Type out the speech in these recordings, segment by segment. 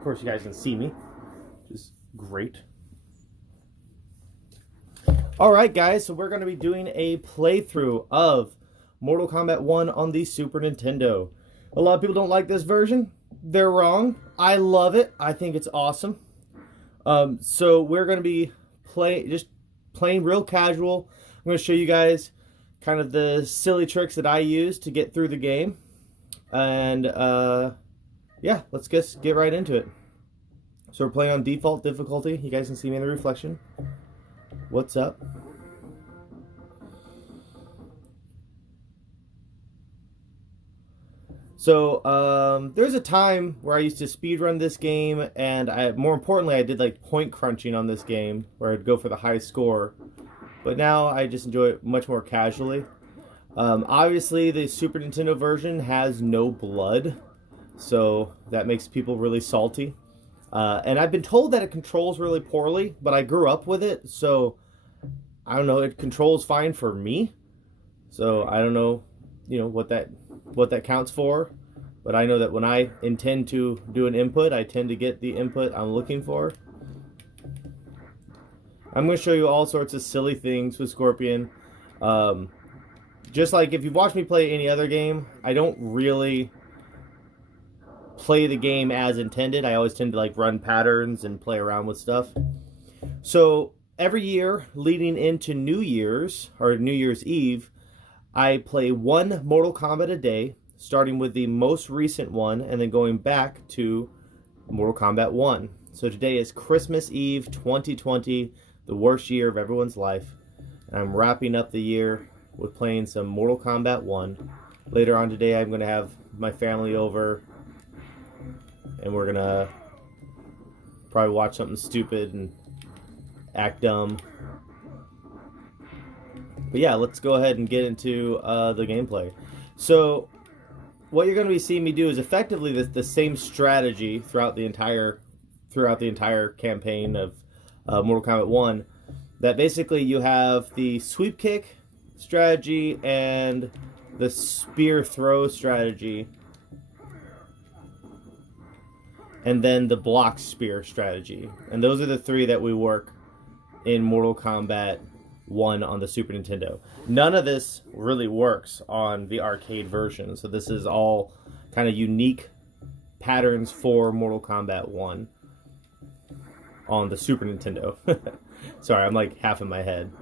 Of course, you guys can see me, which is great. Alright guys, so we're going to be doing a playthrough of Mortal Kombat 1 on the Super Nintendo. A lot of people don't like this version. They're wrong. I love it. I think it's awesome. So we're going to be playing real casual. I'm going to show you guys kind of the silly tricks that I use to get through the game. And yeah, let's get right into it. So we're playing on default difficulty. You guys can see me in the reflection. What's up? So there's a time where I used to speedrun this game, and more importantly, I did like point crunching on this game, where I'd go for the high score. But now I just enjoy it much more casually. Obviously, the Super Nintendo version has no blood, so that makes people really salty. And I've been told that it controls really poorly, but I grew up with it, so I don't know, it controls fine for me. So I don't know, what that counts for, but I know that when I intend to do an input, I tend to get the input I'm looking for. I'm going to show you all sorts of silly things with Scorpion. Just like if you've watched me play any other game, I don't really play the game as intended. I always tend to like run patterns and play around with stuff. So every year leading into New Year's or New Year's Eve, I play one Mortal Kombat a day, starting with the most recent one and then going back to Mortal Kombat 1. So today is Christmas Eve 2020, the worst year of everyone's life. And I'm wrapping up the year with playing some Mortal Kombat 1. Later on today, I'm going to have my family over, and we're going to probably watch something stupid and act dumb. But yeah, let's go ahead and get into the gameplay. So what you're going to be seeing me do is effectively the same strategy throughout the entire campaign of Mortal Kombat 1. That basically you have the sweep kick strategy and the spear throw strategy, and then the block spear strategy. And those are the three that we work in Mortal Kombat 1 on the Super Nintendo. None of this really works on the arcade version, so this is all kind of unique patterns for Mortal Kombat 1 on the Super Nintendo. Sorry, I'm like half in my head.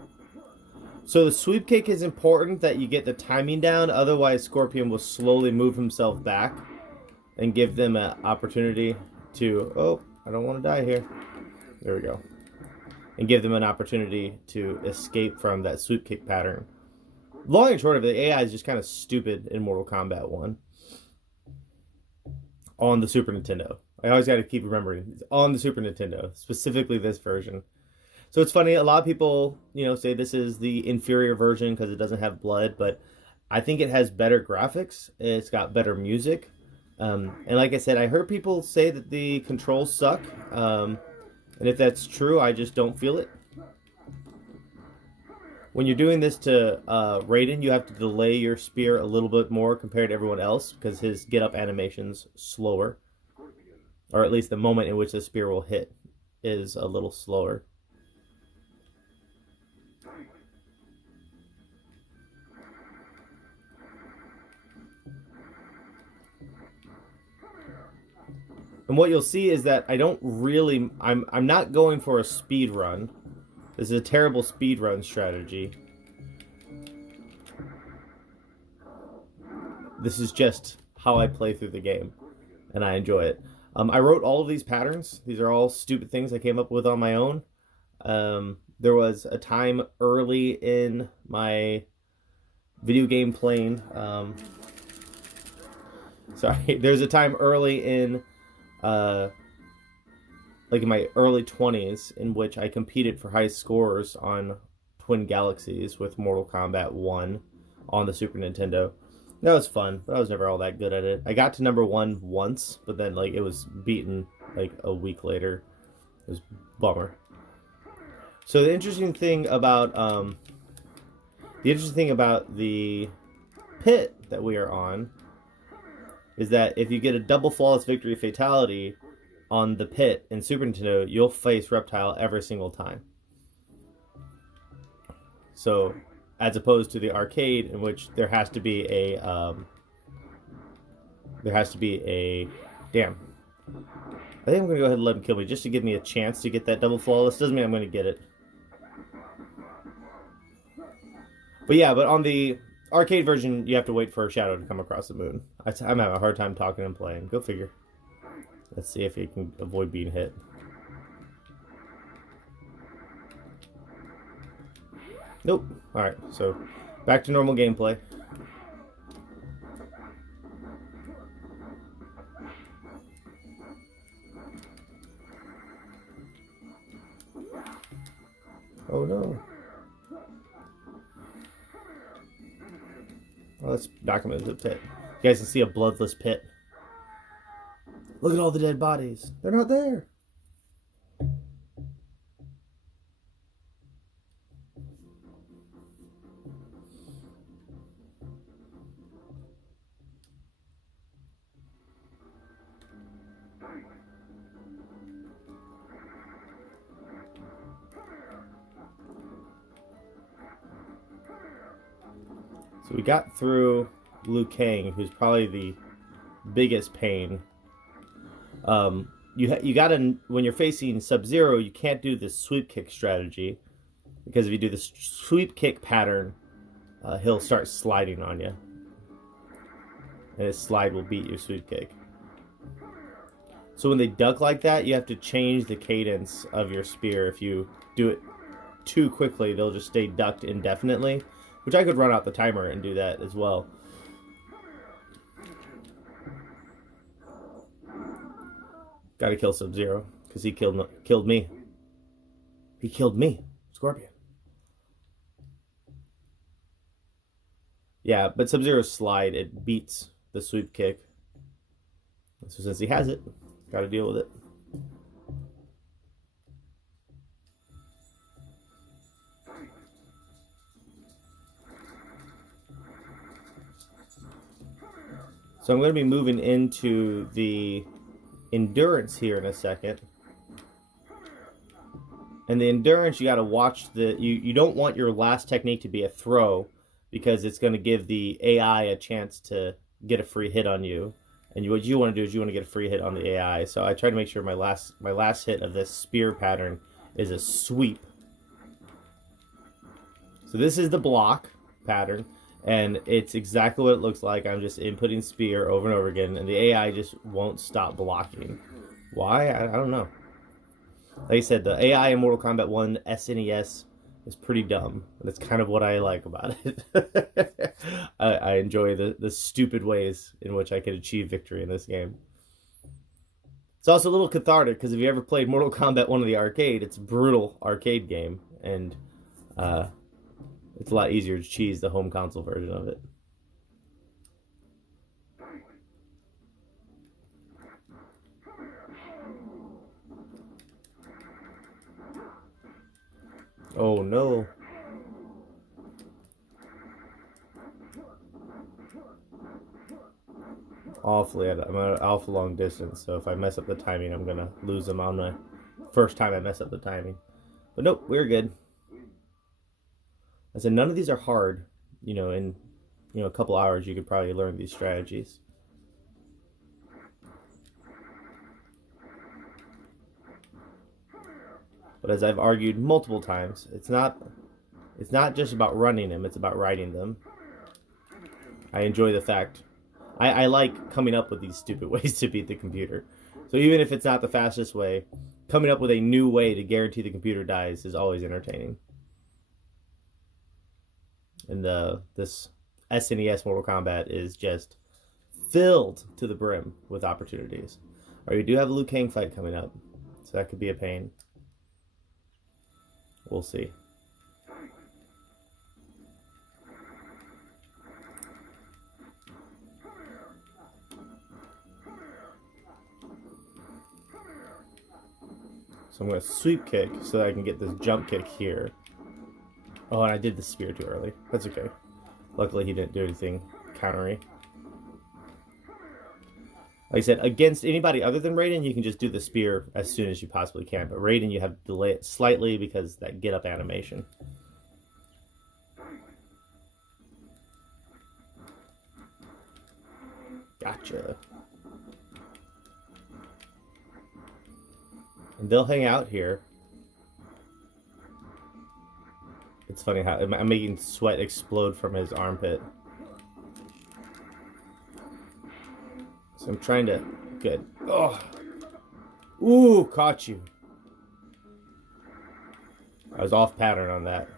So the sweep kick is important that you get the timing down, otherwise Scorpion will slowly move himself back and give them an opportunity to... Oh, I don't want to die here. There we go. And give them an opportunity to escape from that sweep kick pattern. Long and short of it, the AI is just kind of stupid in Mortal Kombat 1 on the Super Nintendo. I always got to keep remembering, it's on the Super Nintendo, specifically this version. So it's funny, a lot of people, say this is the inferior version because it doesn't have blood, but I think it has better graphics. It's got better music. And like I said, I heard people say that the controls suck. And if that's true, I just don't feel it. When you're doing this to Raiden, you have to delay your spear a little bit more compared to everyone else because his get-up animation's slower. Or at least the moment in which the spear will hit is a little slower. And what you'll see is that I'm not going for a speed run. This is a terrible speed run strategy. This is just how I play through the game, and I enjoy it. I wrote all of these patterns. These are all stupid things I came up with on my own. There was a time early in my video game playing. There's a time early in like in my early 20s in which I competed for high scores on Twin Galaxies with Mortal Kombat 1 on the Super Nintendo. That was fun, but I was never all that good at it. I got to number 1 once, but then it was beaten like a week later. It was a bummer. So the interesting thing about the pit that we are on is that if you get a double flawless victory fatality, on the Pit in Super Nintendo, you'll face Reptile every single time. So, as opposed to the arcade, in which there has to be a damn. I think I'm gonna go ahead and let him kill me just to give me a chance to get that double flawless. Doesn't mean I'm gonna get it. But yeah, but on the arcade version, you have to wait for a shadow to come across the moon. I'm having a hard time talking and playing. Go figure. Let's see if he can avoid being hit. Nope. Alright, so back to normal gameplay. Oh no. Well, let's knock him into the pit. You guys can see a bloodless pit. Look at all the dead bodies. They're not there. So we got through Liu Kang, who's probably the biggest pain. You gotta, when you're facing Sub-Zero, you can't do the sweep kick strategy, because if you do the sweep kick pattern, he'll start sliding on you, and his slide will beat your sweep kick. So when they duck like that, you have to change the cadence of your spear. If you do it too quickly, they'll just stay ducked indefinitely, which I could run out the timer and do that as well. Gotta kill Sub-Zero, because he killed me. He killed me, Scorpion. Yeah, but Sub-Zero's slide, it beats the sweep kick. So since he has it, gotta deal with it. So I'm going to be moving into the endurance here in a second. And the endurance, you got to watch you don't want your last technique to be a throw, because it's going to give the AI a chance to get a free hit on you. And what you want to do is you want to get a free hit on the AI. So I try to make sure my last hit of this spear pattern is a sweep. So this is the block pattern, and it's exactly what it looks like. I'm just inputting spear over and over again, and the AI just won't stop blocking. Why? I don't know. Like I said, the AI in Mortal Kombat 1 SNES is pretty dumb. That's kind of what I like about it. I enjoy the stupid ways in which I could achieve victory in this game. It's also a little cathartic, because if you ever played Mortal Kombat 1 in the arcade, it's a brutal arcade game, and it's a lot easier to cheese the home console version of it. Oh no. Awfully, I'm at an awful long distance, so if I mess up the timing, I'm gonna lose them on the first time I mess up the timing. But nope, we're good. I said none of these are hard. In a couple hours you could probably learn these strategies. But as I've argued multiple times, it's not just about running them, it's about riding them. I enjoy the fact I like coming up with these stupid ways to beat the computer. So even if it's not the fastest way, coming up with a new way to guarantee the computer dies is always entertaining. And this SNES Mortal Kombat is just filled to the brim with opportunities. Or you do have a Liu Kang fight coming up, so that could be a pain. We'll see. So I'm going to sweep kick so that I can get this jump kick here. Oh, and I did the spear too early. That's okay. Luckily he didn't do anything countery. Like I said, against anybody other than Raiden, you can just do the spear as soon as you possibly can. But Raiden, you have to delay it slightly because that get up animation. Gotcha. And they'll hang out here. It's funny how I'm making sweat explode from his armpit. So I'm trying to... Good. Oh. Ooh, caught you. I was off pattern on that.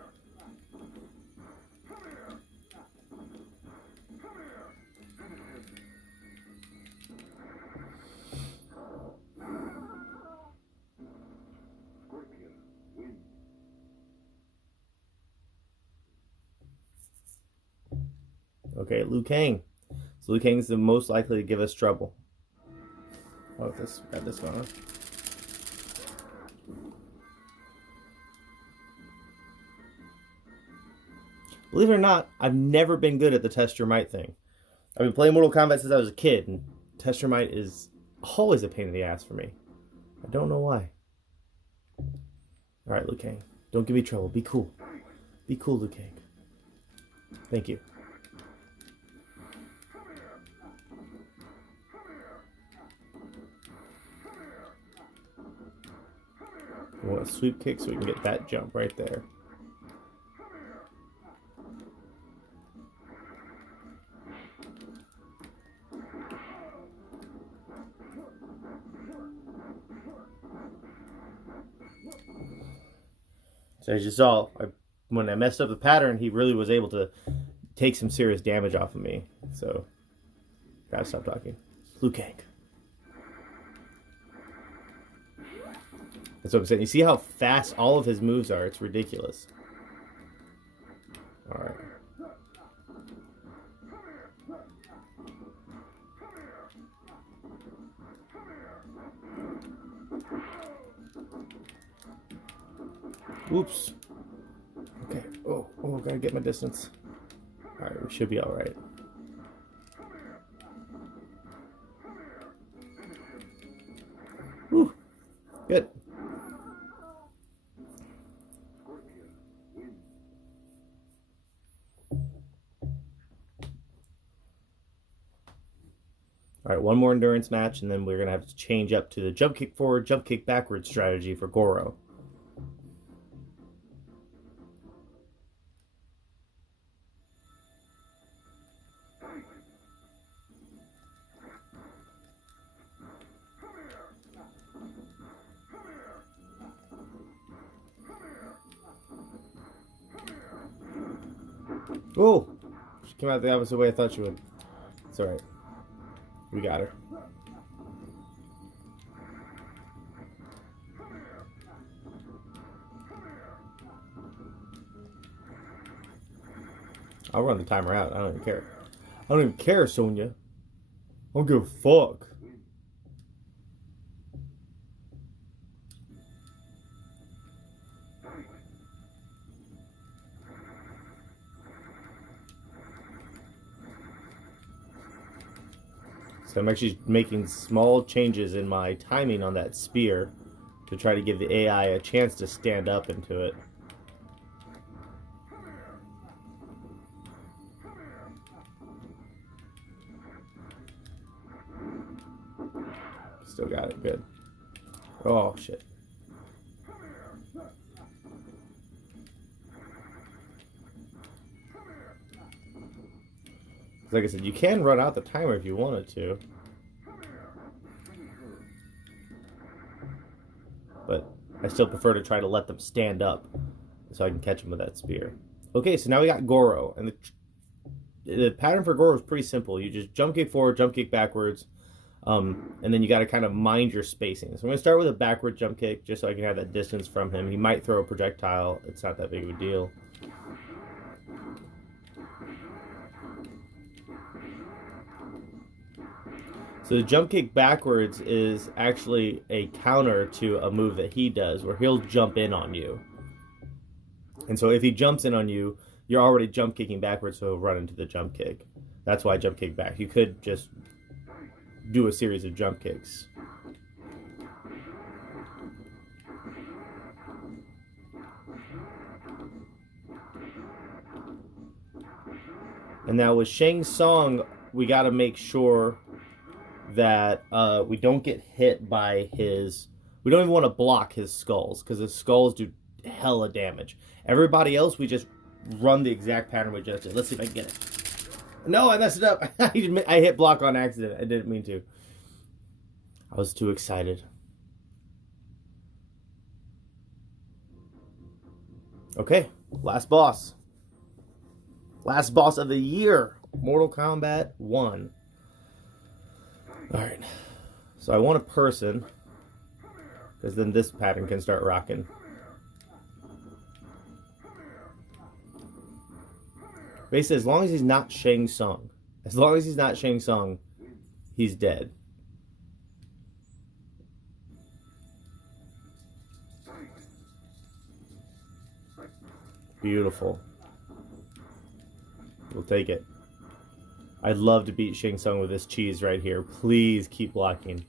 Okay, Liu Kang. So Liu Kang's the most likely to give us trouble. Oh, got this one. Believe it or not, I've never been good at the test your might thing. I've been playing Mortal Kombat since I was a kid, and test your might is always a pain in the ass for me. I don't know why. Alright, Liu Kang. Don't give me trouble. Be cool. Be cool, Liu Kang. Thank you. We want a sweep kick so we can get that jump right there. So as you saw, when I messed up the pattern, he really was able to take some serious damage off of me. So, gotta stop talking. Liu Kang. That's what I'm saying. You see how fast all of his moves are? It's ridiculous. Alright. Oops. Okay. Oh, gotta get my distance. Alright, we should be alright. Whew. Good. Alright, one more endurance match, and then we're going to have to change up to the jump kick forward, jump kick backward strategy for Goro. Oh! She came out the opposite way I thought she would. It's alright. We got her. I'll run the timer out. I don't even care. I don't even care, Sonya. I don't give a fuck. So I'm actually making small changes in my timing on that spear to try to give the AI a chance to stand up into it. Still got it, good. Oh, shit. Like I said, you can run out the timer if you wanted to. But I still prefer to try to let them stand up so I can catch them with that spear. Okay, so now we got Goro. And the pattern for Goro is pretty simple. You just jump kick forward, jump kick backwards. And then you got to kind of mind your spacing. So I'm going to start with a backward jump kick just so I can have that distance from him. He might throw a projectile. It's not that big of a deal. So the jump kick backwards is actually a counter to a move that he does, where he'll jump in on you. And so if he jumps in on you, you're already jump kicking backwards, so he'll run into the jump kick. That's why I jump kick back. You could just do a series of jump kicks. And now with Shang Tsung, we got to make sure that we don't get hit by his... We don't even want to block his skulls, because his skulls do hella damage. Everybody else, we just run the exact pattern we just did. Let's see if I can get it. No, I messed it up. I hit block on accident. I didn't mean to. I was too excited. Okay, last boss. Last boss of the year. Mortal Kombat 1. Alright. So I want a person, because then this pattern can start rocking. Basically, as long as he's not Shang Tsung. As long as he's not Shang Tsung, he's dead. Beautiful. We'll take it. I'd love to beat Shang Tsung with this cheese right here. Please keep blocking.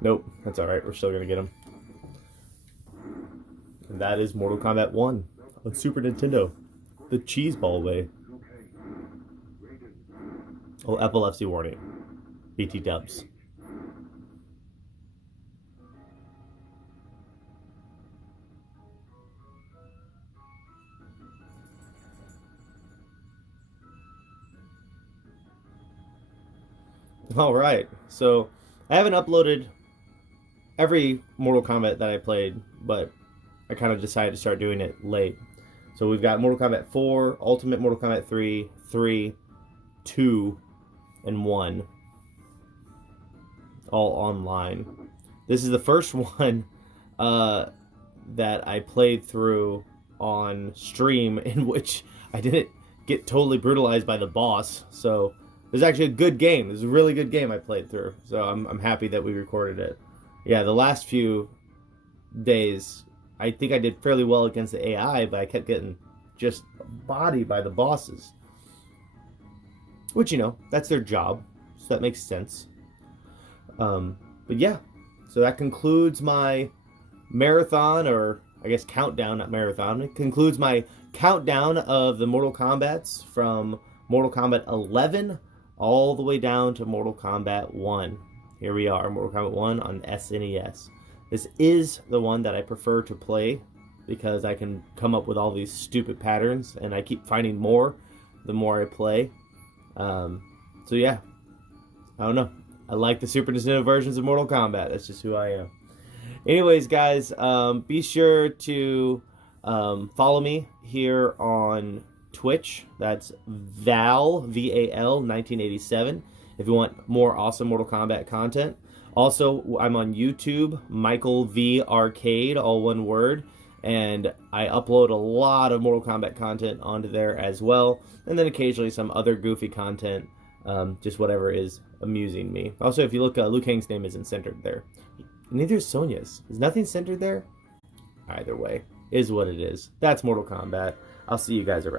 Nope, that's alright. We're still going to get him. And that is Mortal Kombat 1 on Super Nintendo. The cheese ball way. Oh, epilepsy warning. BT dubs. Alright, so I haven't uploaded every Mortal Kombat that I played, but I kind of decided to start doing it late. So we've got Mortal Kombat 4, Ultimate Mortal Kombat 3, 3, 2, and 1. All online. This is the first one that I played through on stream in which I didn't get totally brutalized by the boss. So it was actually a good game. It was a really good game I played through. So I'm happy that we recorded it. Yeah, the last few days, I think I did fairly well against the AI, but I kept getting just bodied by the bosses. Which, you know, that's their job. So that makes sense. But yeah, so that concludes my marathon, or I guess countdown, not marathon. It concludes my countdown of the Mortal Kombats from Mortal Kombat 11 all the way down to Mortal Kombat 1. Here we are, Mortal Kombat 1 on SNES. This is the one that I prefer to play because I can come up with all these stupid patterns, and I keep finding more the more I play. So yeah, I don't know. I like the Super Nintendo versions of Mortal Kombat. That's just who I am. Anyways, guys, be sure to follow me here on Twitch. That's Val, V-A-L, 1987, if you want more awesome Mortal Kombat content. Also, I'm on YouTube, Michael V Arcade, all one word, and I upload a lot of Mortal Kombat content onto there as well, and then occasionally some other goofy content, just whatever is amusing me. Also, if you look, Liu Kang's name isn't centered there. Neither is Sonya's. Is nothing centered there? Either way, is what it is. That's Mortal Kombat. I'll see you guys around.